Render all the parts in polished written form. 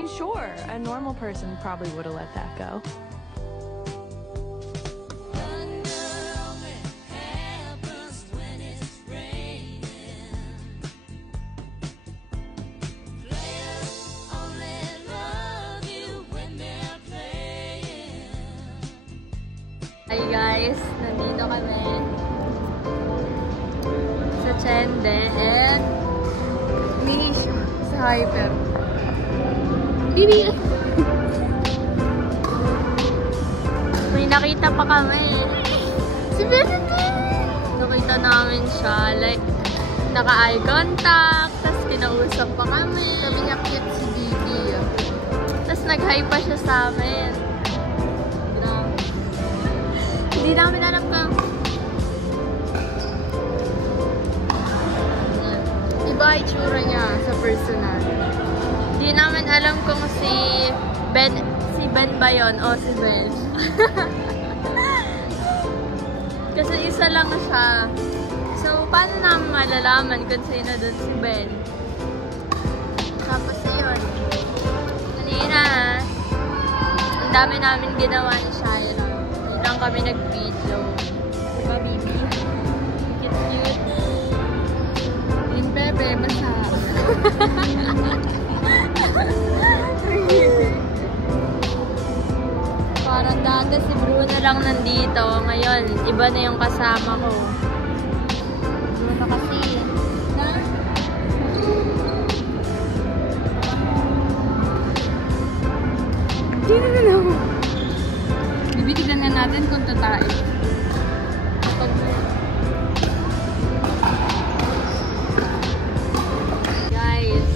mean, sure, a normal person probably would have let that go. Hi guys, nandito kami sa Chende and Nisha sa Hyper. Bibi! May nakita pa kami. Si Benedict! Nakita namin siya. Like, naka-eye contact. Tapos kinausap pa kami. Sabi niya cute si Bibi. Tapos nag-hi pa siya sa amin. Hindi namin alam kung iba itsura niya sa personal. Hindi namin alam kung si Ben ba yun o si Ben. Kasi isa lang siya. So, paano namin malalaman kung sino doon si Ben? Tapos yun. Kanina, ang dami namin ginawa ni Shaira. Lang kami nag-video. Diba, Bibi? Cute. Yung bebe, basa. Parang dati si Bruno lang nandito. Ngayon, iba na yung kasama ko. Bruno kasi. Na? Hindi na lang. Bibigyan na natin kung tatae. Guys,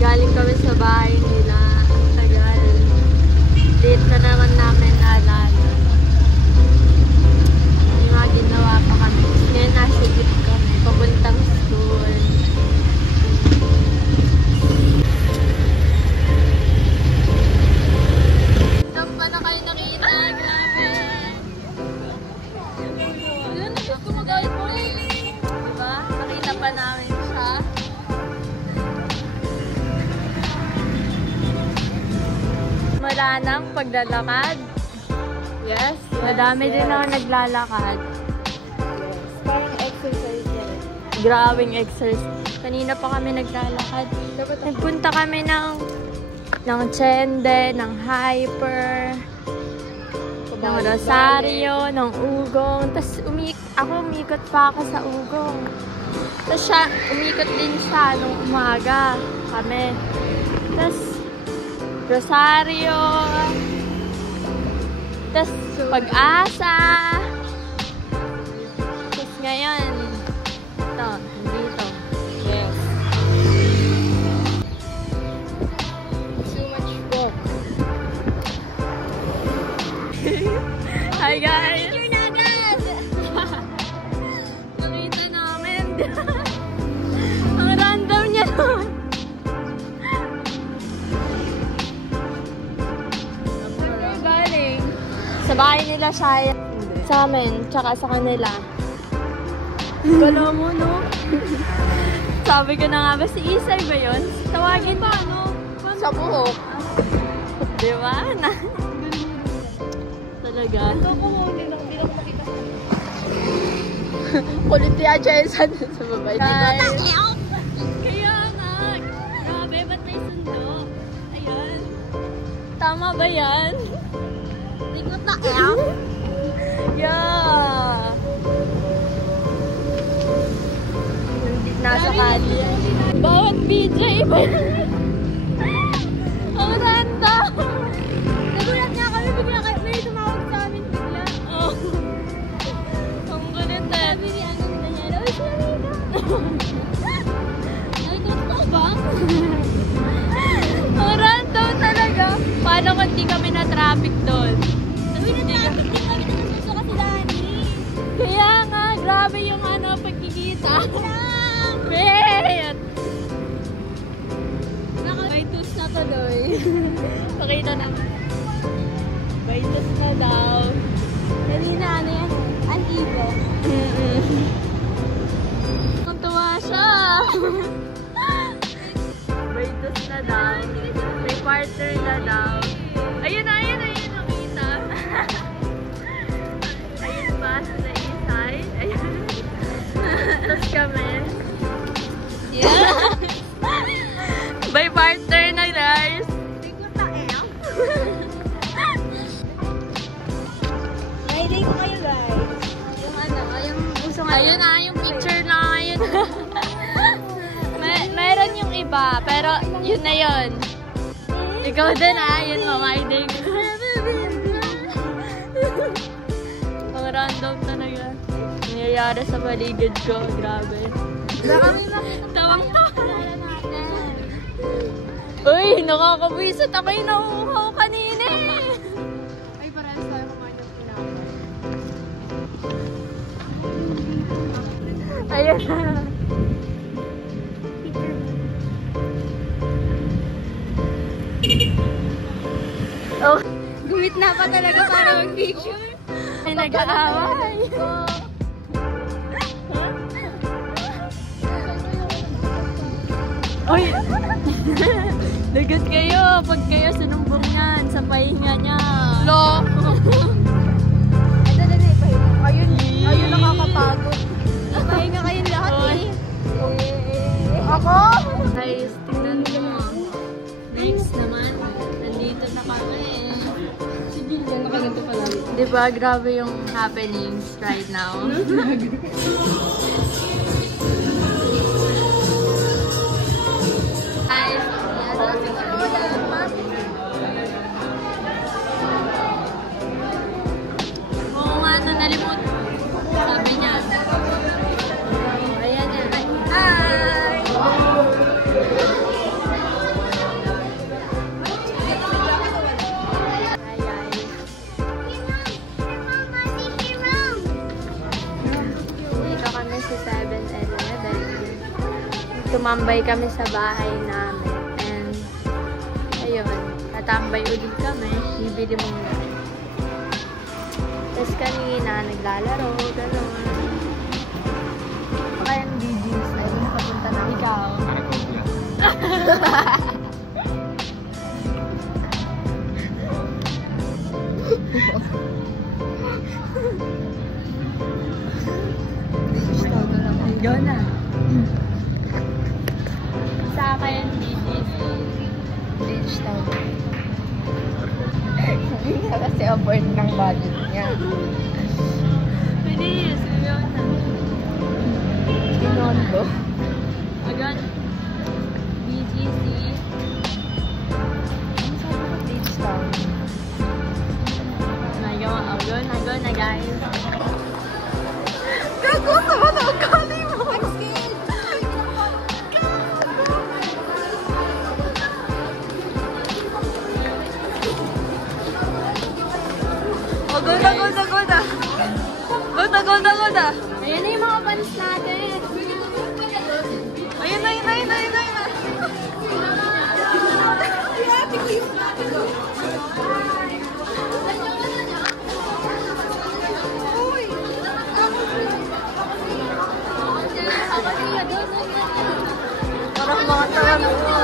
galing kami sa bahay nila. Ang tagal. Late na naman namin naalala. May mga ginawa pa kami. Ngayon nasa jeep kami. Papuntang school. Wala nang paglalakad. Yes. Madami din ako naglalakad. Yes. Parang exercise yan. Grabing exercise. Kanina pa kami naglalakad. Nagpunta kami ng Chende, ng Hyper, ng Rosario, ng Ugong. Tapos ako umikot pa ako sa Ugong. Tapos siya, umikot din siya nung umaga kami. Tapos Rosario, tas Pag-asa, tas ngayon, ito, dito. Yes. Too much work. Hi guys! You're not good! Nakita namin. Ang random niya naman. Sa bahay nila siya, sa amin, tsaka sa kanila. Kala mo, no? Sabi ko na nga ba, si Isay ba yun? Tawagin pa, no? Sa buhok. Di ba? Talaga. Ito ko, hindi lang makita. Kulit niya, Jason, sa babae. Guys. Kaya nga. Grabe, ba't may sundo? Ayan. Tama ba yan? Ikot na L. Yeah. Nasa kali. Bawat BJ iba yun. Ang random. Nagulat nga kami, bigla kayo. May tumawag sa amin bigla. Oh. Ang gulit eh. Sabi ni Anong Daniel, oy, Sarina. Ay, totoo ba? Ang random talaga. Paano kung di kami na-traffic doon? Traffic din kami na nasuso kasi Dani. Kaya nga, grabe yung pagkikita. Wait! Baitus na tuloy. Pakita naman. Baitus na daw. Kanina, ano yan? Antigo. Kung tuwa siya. Baitus na daw. partner na daw. Ayun na, nakita. Ayun pa, sa side. Ayun. Tapos kami. Yeah. By partner na, guys. Friday ko kayo, guys. Yung uso nga. Ayun na, yung picture na ngayon. Mayroon yung iba, pero yun na yun. Ikaw din yun mamaidig. Ang random talaga. Nangyayari sa paligid ko, grabe. Baka may makita Tawang kilala natin. Uy, nakakabwisit ako yung nauuhaw kanina eh. Ay, parehas tayo kumain ng pinakain. Ayun na. Oh, Gumit na pa talaga para mag-picture. ay nag-aaway. Uy! Lagot kayo pag kayo sinumbong yan sa pahinga niya. Lo! Ito na na ipahinga. Ayun nakakapagod. Ipahinga kayong lahat eh. Ako? Guys, tignan mo. Next naman, nandito na kami. Diba, grabe yung happenings right now. Guys, oo nga, nalimut. Sabi niya. Ayan yan. Hi! Dito kami sa 7-Eleven. Tumambay kami sa bahay namin. And, ayun, tatambay ulit kami. Bibili muna. Tapos kanina, naglalaro, gano'n. Kaya ng BGs ay nakapunta na. Ikaw. Ikaw na. Sa akin, BGC. Beach town. Hindi na kasi afford ng budget niya. Pwede, sabihan na. Pinondo. Agad. BGC. Ano sabi ko? Beach town. Nagawa, go na guys. Gago sa mga akali mo! I'm scared! Oh, go na. Ayan na yung mga fans natin. Ayun na. Parang mga tawag mo.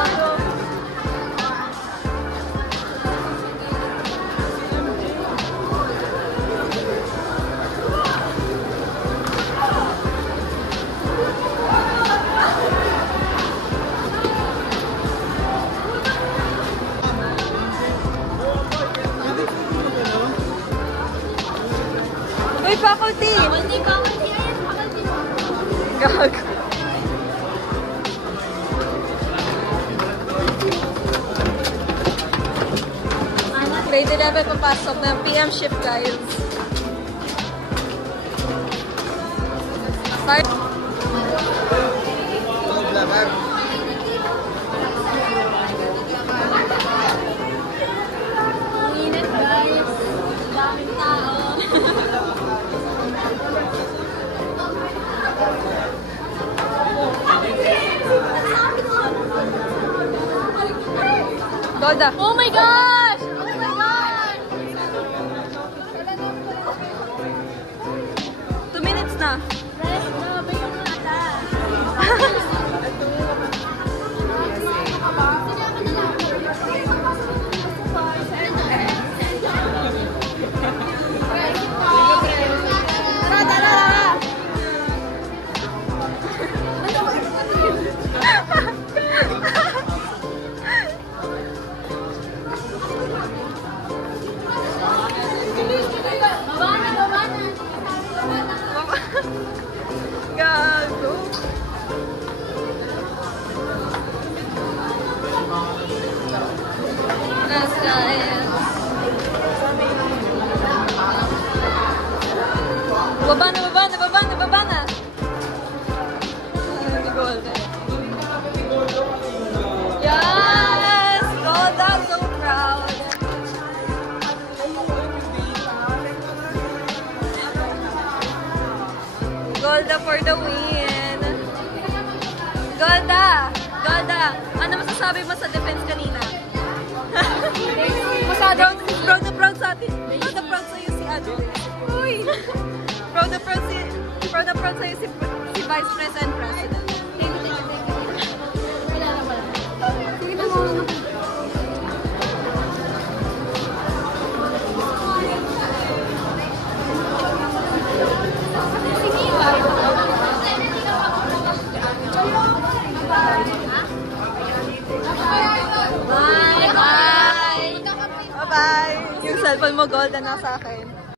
Uy, faculty! Faculty. Ayan, faculty. Gag. Grade 11 papasok ng PM shift, guys. Start. Ang init, guys. Daming tao. Goda. Oh my gosh! Oh my God! 2 minutes na. Rest, grabe yung mata. masasabi mo sa defense kanina? Masyado. Proud na proud sa atin. Proud na proud sa'yo si ano. Uy! Proud na proud sa'yo si Vice President. Wala na pala. Sige na mo. Bye! Yung cellphone mo gold na nasa akin.